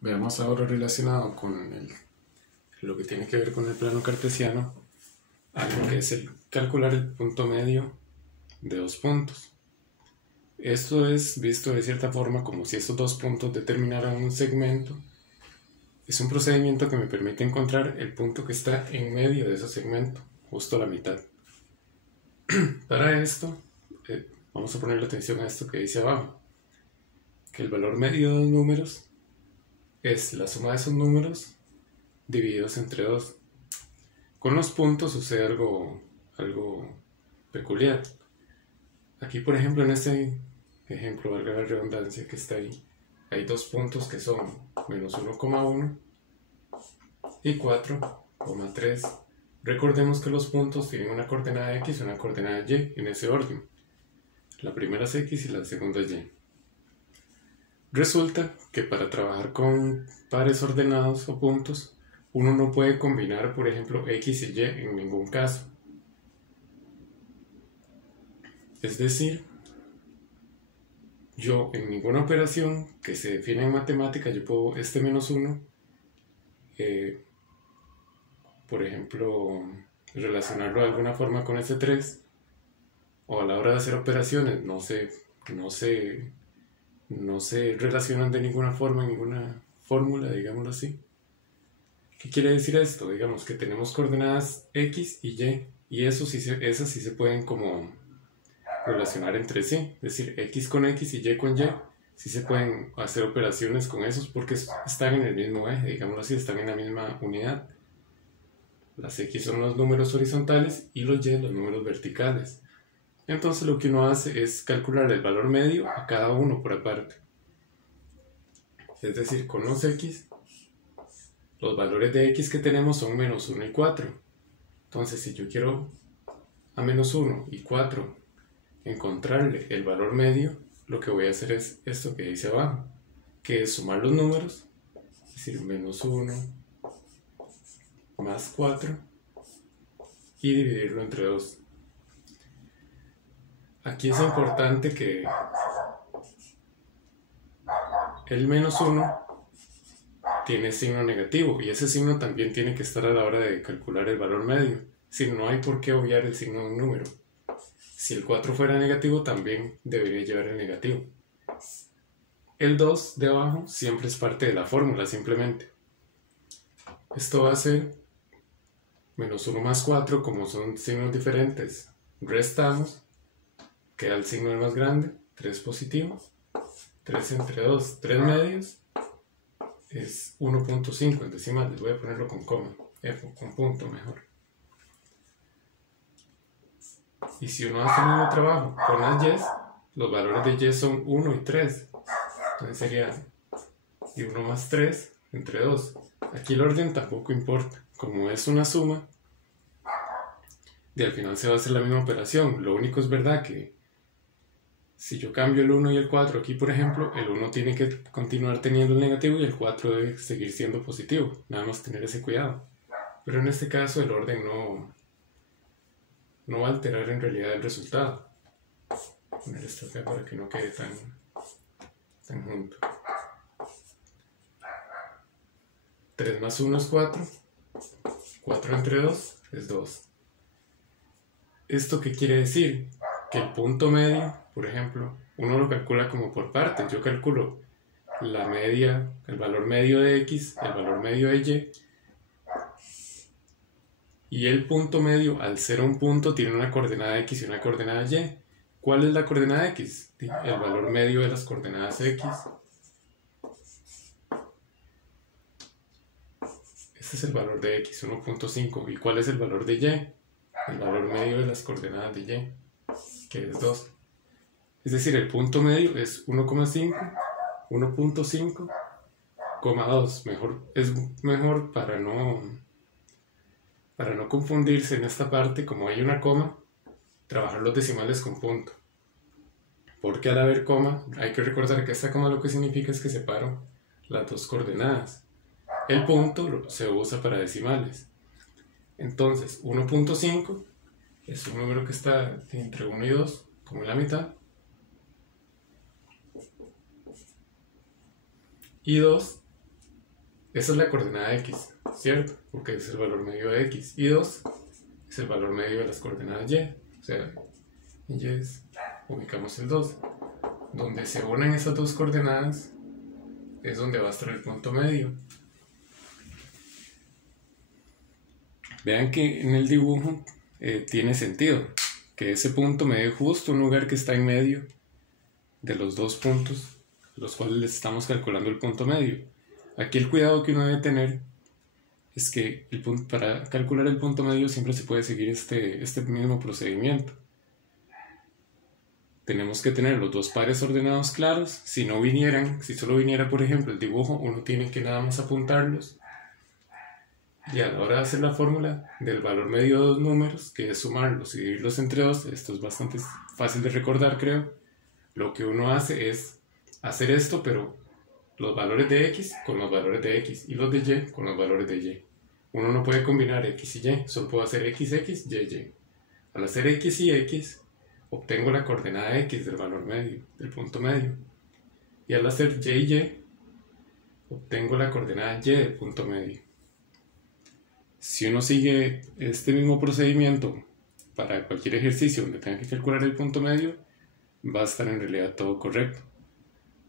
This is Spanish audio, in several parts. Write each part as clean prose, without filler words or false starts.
Veamos ahora relacionado con lo que tiene que ver con el plano cartesiano, algo que es el calcular el punto medio de dos puntos. Esto es visto de cierta forma como si estos dos puntos determinaran un segmento. Es un procedimiento que me permite encontrar el punto que está en medio de ese segmento, justo a la mitad. Para esto, vamos a ponerle atención a esto que dice abajo, que el valor medio de dos números es la suma de esos números divididos entre 2. Con los puntos sucede algo peculiar. Aquí, por ejemplo, en este ejemplo, valga la redundancia que está ahí, hay dos puntos que son menos 1,1 y 4,3. Recordemos que los puntos tienen una coordenada X y una coordenada Y en ese orden. La primera es X y la segunda es Y. Resulta que para trabajar con pares ordenados o puntos, uno no puede combinar, por ejemplo, X y Y en ningún caso. Es decir, yo en ninguna operación que se define en matemática, yo puedo este menos 1, por ejemplo, relacionarlo de alguna forma con este 3, o a la hora de hacer operaciones no se relacionan de ninguna forma, en ninguna fórmula, digámoslo así. ¿Qué quiere decir esto? Digamos que tenemos coordenadas X y Y esas sí se pueden como relacionar entre sí, es decir, X con X y con Y, sí se pueden hacer operaciones con esos porque están en el mismo eje, digámoslo así, están en la misma unidad. Las X son los números horizontales y los Y los números verticales. Entonces lo que uno hace es calcular el valor medio a cada uno por aparte. Es decir, con los X, los valores de X que tenemos son menos 1 y 4. Entonces si yo quiero a menos 1 y 4 encontrarle el valor medio, lo que voy a hacer es esto que dice abajo, que es sumar los números, es decir, menos 1 más 4 y dividirlo entre 2. Aquí es importante que el menos 1 tiene signo negativo y ese signo también tiene que estar a la hora de calcular el valor medio. Si no hay por qué obviar el signo de un número. Si el 4 fuera negativo, también debería llevar el negativo. El 2 de abajo siempre es parte de la fórmula, simplemente. Esto va a ser menos 1 más 4, como son signos diferentes, restamos, queda el signo del más grande, 3 positivo, 3 entre 2, 3 medios, es 1.5 en decimales, voy a ponerlo con coma, con punto mejor. Y si uno hace el mismo trabajo con las Y, los valores de Y son 1 y 3. Entonces sería y 1 más 3 entre 2. Aquí el orden tampoco importa. Como es una suma, y al final se va a hacer la misma operación. Lo único es verdad que si yo cambio el 1 y el 4 aquí, por ejemplo, el 1 tiene que continuar teniendo el negativo y el 4 debe seguir siendo positivo. Nada más tener ese cuidado. Pero en este caso el orden no va a alterar en realidad el resultado. Voy a poner esto acá para que no quede tan junto. 3 más 1 es 4. 4 entre 2 es 2. ¿Esto qué quiere decir? Que el punto medio, por ejemplo, uno lo calcula como por partes. Yo calculo la media, el valor medio de X, el valor medio de Y. Y el punto medio, al ser un punto, tiene una coordenada X y una coordenada Y. ¿Cuál es la coordenada X? El valor medio de las coordenadas X. Este es el valor de X, 1.5. ¿Y cuál es el valor de Y? El valor medio de las coordenadas de Y, que es 2. Es decir, el punto medio es 1,5, 1.5, 2. Es mejor para no confundirse en esta parte, como hay una coma, trabajar los decimales con punto. Porque al haber coma, hay que recordar que esta coma lo que significa es que separo las dos coordenadas. El punto se usa para decimales. Entonces, 1.5 es un número que está entre 1 y 2, como en la mitad. Y 2 esa es la coordenada x, ¿cierto? Porque es el valor medio de x. Y 2 es el valor medio de las coordenadas y. O sea, en y ubicamos el 2. Donde se unen esas dos coordenadas es donde va a estar el punto medio. Vean que en el dibujo tiene sentido que ese punto me dé justo un lugar que está en medio de los dos puntos, los cuales les estamos calculando el punto medio. Aquí el cuidado que uno debe tener es que para calcular el punto medio siempre se puede seguir este mismo procedimiento. Tenemos que tener los dos pares ordenados claros. Si solo viniera por ejemplo el dibujo, uno tiene que nada más apuntarlos. Y a la hora de hacer la fórmula del valor medio de dos números, que es sumarlos y dividirlos entre 2, esto es bastante fácil de recordar, creo. Lo que uno hace es hacer esto, pero los valores de x con los valores de x y los de y con los valores de y. Uno no puede combinar x y y, solo puedo hacer x, y, y. Al hacer x y x, obtengo la coordenada x del valor medio, del punto medio. Y al hacer y, obtengo la coordenada y del punto medio. Si uno sigue este mismo procedimiento para cualquier ejercicio donde tenga que calcular el punto medio, va a estar en realidad todo correcto.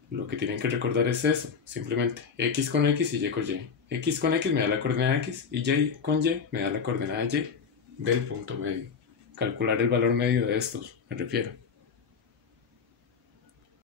Lo que tienen que recordar es eso, simplemente x con x y y con y. X con x me da la coordenada x y con y me da la coordenada y del punto medio. Calcular el valor medio de estos, me refiero.